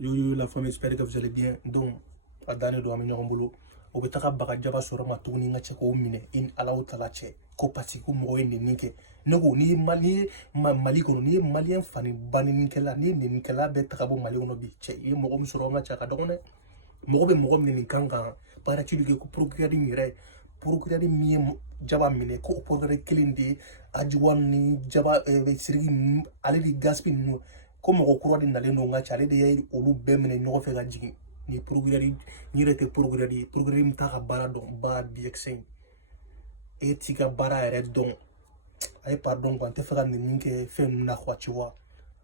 Yo, la famille, j'espère que vous allez bien. Donc, à Dane do amina ngolo. Obetaka bakajaba soro matuni ngache ko mine in alaw talache. Ko pati ko mo ni ninke. Nego ni mali kono ni malien fani bani ninkela ni ninkela be takabo mali kono bi che. Yi mo ko soro ngache ka done. Mo be mo ni kanga. Para ci ko procureur mire. Procureur mi jaba mine ko procureur kilindi ajuwan ni jaba sirigi ale di gaspi no. Comme on croit dans les noms de des olu bemene ñoo fe ga jigi ni progrès ni rete progrès mta bara don ba bi exen et tika bara ere don ay pardon quand te fera ni ke fem na khwachiwa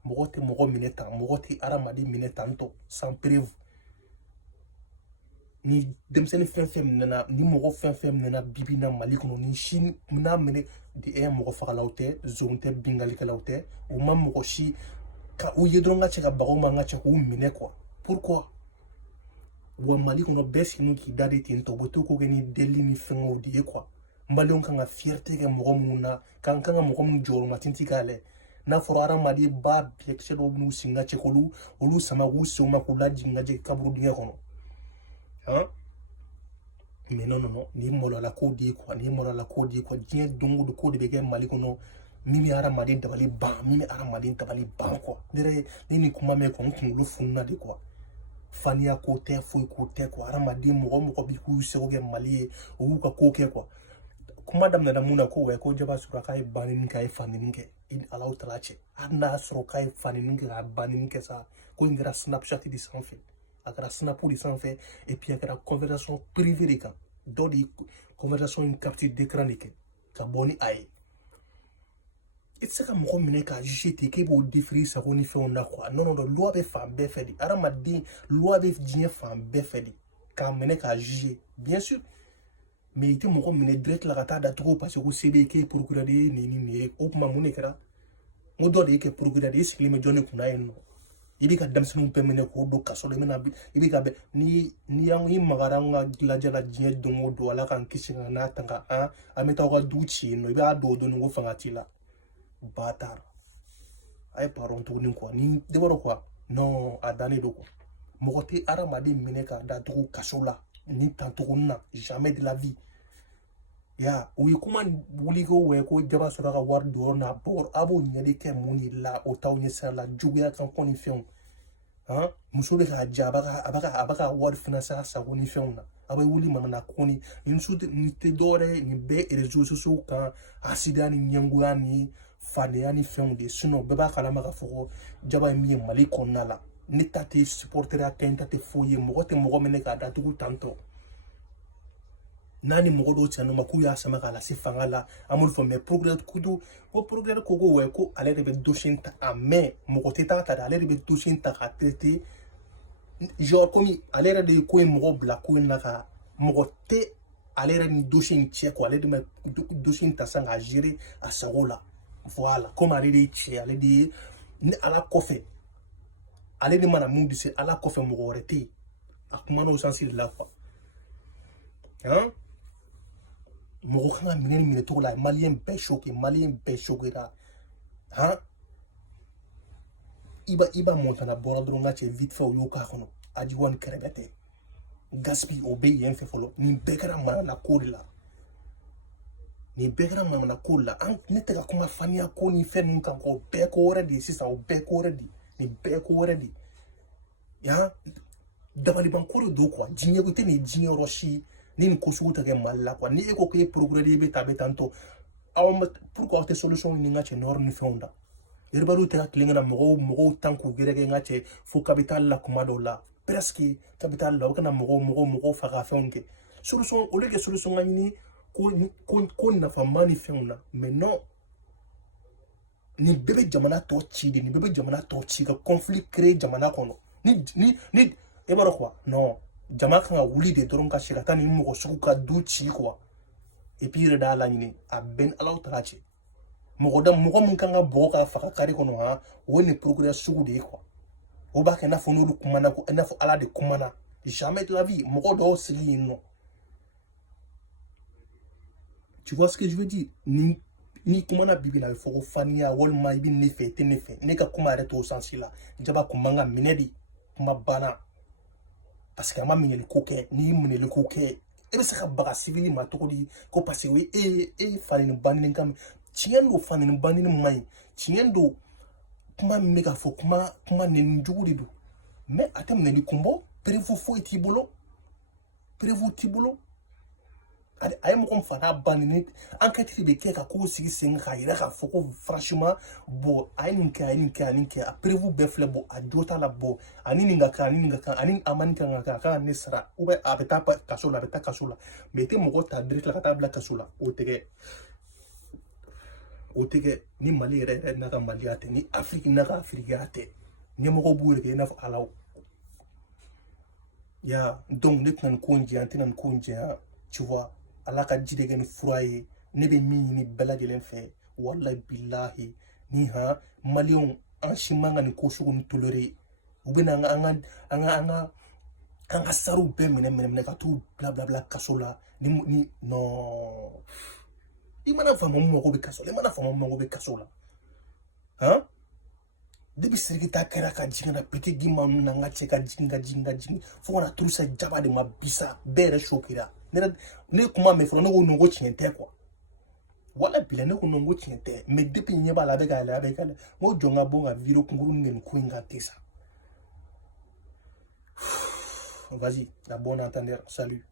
mogote mogo mineta mogote aramadi mineta nto sans preuve ni demseni fem nana ni mogo fem nana bibi na mali kono ni shin na mene di e mogo fagalawte zonte bingali kalawte o mam mogo shi ka u yedron nga cheka bago ma nga cheka u mine quoi pourquoi wa mali kono bes inu ki dadi tinto boto ko geni deli ni fengo di quoi mbalion kanga fierté ke mogo muna kanga mogo mu joro matinti kale na forara mali ba biexel o nu singa chekolu olu sama u soma kula jinga je kabru dinga kono hein mais non ni mola la ko di quoi ni mola la ko di quoi dien dongo de ko de bege mali kono mimi ara madin tabali ba mimi ara madin tabali ba quoi dire ni kuma me ko ngulu funna de quoi fania ko te fo ko te quoi ara madin mo bi ku se ko ge mali o ka ko ke quoi kuma dam na muna ko we ko jaba sura kai banin kai fanin ke in alaw talache anda sura kai fanin ke banin ke sa ko ngira snapchat di sans fait akara snapu di sans fait et puis akara conversation privée de kan do di conversation une capture d'écran ke ka boni ay it's like a mine ka jete ke bo defri sa ko ni fe on quoi non loi be fa be fe di aramadi loi be dien fa be fe di ka mine ka juger bien sûr mais ite mo mine direct la kata da trop parce que cd ke procureur ni o kuma mune kara mo do de ke procureur sikli me jone kuna en ibi ka damsinu pe mine ko do kaso de mena ibi ka be ni yang yi magaranga la jala dien dongo do ala kan kisinga na tanga a ameta ko duchi no ibi a do ngo fangatila bâtard ay paron tourner quoi ni deboro quoi non a dané do quoi mogote aramadi mineka da to kasola ni tantuna jamais de la vie ya oui comment wuligo we ko jaba so daga war do na bor abo nyade ke muni la o taw ni sala jugia kan koni fion hein muso be ka jaba abaka war finasa sa koni fion na aba wuli manana koni insu ni te dore ni be réseaux sociaux kan asidani nyangulani fadeyani fɛnw de sinon bɛɛ b'a kalama ka fɔ ko jaba ye min ye mali kɔnɔna la ne ta tɛ supporter ya kɛ n ta tɛ foyi ye mɔgɔ tɛ mɔgɔ minɛ k'a datugu tantɔ n'a ni mɔgɔ dɔw cɛnna ma k'u y'a sama k'a lase fanga la an b'olu fɔ mais progrès kudu ko progrès ko wɛ ko ale de bɛ dossier in ta a mɛn mɔgɔ tɛ taa ta dɛ ale de bɛ dossier in ta k'a traiter genre komi ale yɛrɛ de ye ko in mɔgɔ bila ko in na ka mɔgɔ tɛ ale yɛrɛ ni dossier in cɛ quoi ale de bɛ dossier in ta san k'a gérer a sago la voilà comme ale de cɛ ale de ni ala kɔfɛ ale de mana mun dise ala kɔfɛ mɔgɔ wɛrɛ tɛ yen a kuma n'o sens de la quoi hein mɔgɔ kan ka minɛ cogo la malien bɛɛ choqué la hein iba montana bɔra dɔrɔn ka cɛ vite fait o y'o k'a kɔnɔ ajiwani kɛrɛbɛ tɛ gaspi o bɛ yen fɛ fɔlɔ nin bɛɛ kɛra mana ko de la ni bɛɛ kɛra mamana ko la an ne tɛ ka kuma faniya ko ni fɛn ninnu kan o bɛɛ ko wɛrɛ de sisan o bɛɛ ko wɛrɛ de ni bɛɛ ko wɛrɛ de ya dabaliban ko de don quoi diɲɛ ko tɛ nin diɲɛ yɔrɔ si ni nin ko sugu tɛ kɛ mali la quoi ni e ko k'e procureur i bɛ taa bɛ tantɔ aw pourquoi aw tɛ solution ɲini n ka cɛ nord ni fɛnw da yɛrɛbaliw tɛ ka tilen ka na mɔgɔw tan k'u gɛrɛgɛ n ka cɛ fo capitale la kuma dɔw la presque capitale la o kana mɔgɔw faga fɛnw kɛ solution au lieu que solution ka ɲini ko nafama ni fɛnw na mais non ni bɛɛ bɛ jamana tɔ ci de ni bɛɛ bɛ jamana tɔ ci ka conflit créer jamana kɔnɔ ni e b'a dɔn quoi non jama kan ka wuli de dɔrɔn ka segin ka taa ni mɔgɔ sugu ka du ci quoi et puis yɛrɛ d'a laɲini a bɛn alaw taara cɛ mɔgɔ min kan ka bɔgɔ k'a faga kari kɔnɔ han o ye nin procureur sugu de ye quoi o b'a kɛ i n'a fɔ n'olu kumana ko i n'a fɔ ala de kumana jamais de la vie mɔgɔ dɔw sigi yen nɔ. Tu vois ce que je veux dire? Ni kumana bibi la fo fania walma ibi ne fe te ne fe ne ka kuma re to sansi la jaba kumanga minedi kuma banna parce que a ma minɛli ko kɛ n'i minɛli ko kɛ e bɛ se ka baga civil ma cogo di ko parce que o ye e fanini banni kan tiɲɛ don fanini banni man ɲi tiɲɛ don kuma min bɛ ka fɔ kuma nɛni jugu de don mais a tɛ minɛli kun bɔ prévu foyi t'i bolo prévu t'i bolo a ye mɔgɔ min fa n'a banni ni enquête de kɛ ka kow sigi sen k'a yira k'a fɔ ko franchement bon a ye nin kɛ a ye nin kɛ a nin kɛ a prévu bɛɛ filɛ bɔ a jo t'a la bɔ ani nin ka kan ani nin ka kan ani a ma nin kan ka kan a kan ka ne sara ou bien a bɛ taa kaso la a bɛ taa kaso la mais i tɛ mɔgɔ ta direct la ka taa bila kaso la o tɛ kɛ ni Mali yɛrɛ n'a ka Maliya tɛ ni Afrique n'a ka Afrikiya tɛ ɲɛmɔgɔ b'u yɛrɛ kɛ i n'a fɔ Alaw ya donc ne tɛna nin ko in jɛ an tɛna nin ko in jɛ tu vois Ala ka ji de kɛ ni fura ye ne bɛ min ɲini bɛɛ lajɛlen fɛ wallahi billahi ni maliyɛnw an si man ka nin ko sugu nin toléré u bɛna an ka sariw bɛɛ minɛ ka t'u bila kaso la ni non i mana faamu mun mago bɛ kaso la i mana faamu mun mago bɛ kaso la depuis Sidiki ta kɛra ka jigin na petit gima ninnu na n ka cɛ ka jigin fo ka na turu sa jaba de ma bisa bɛɛ yɛrɛ choquera ne kuma mɛn fɔlɔ ne ko non ko tiɲɛ tɛ quoi wala bila ne ko non ko tiɲɛ tɛ mais depuis ɲɛ b'a la a bɛ ka yɛlɛ n ko jɔn ka bɔ ka vidéo kunkuruni de nin ko in kan ten sa vas-y la bonne entendeur salut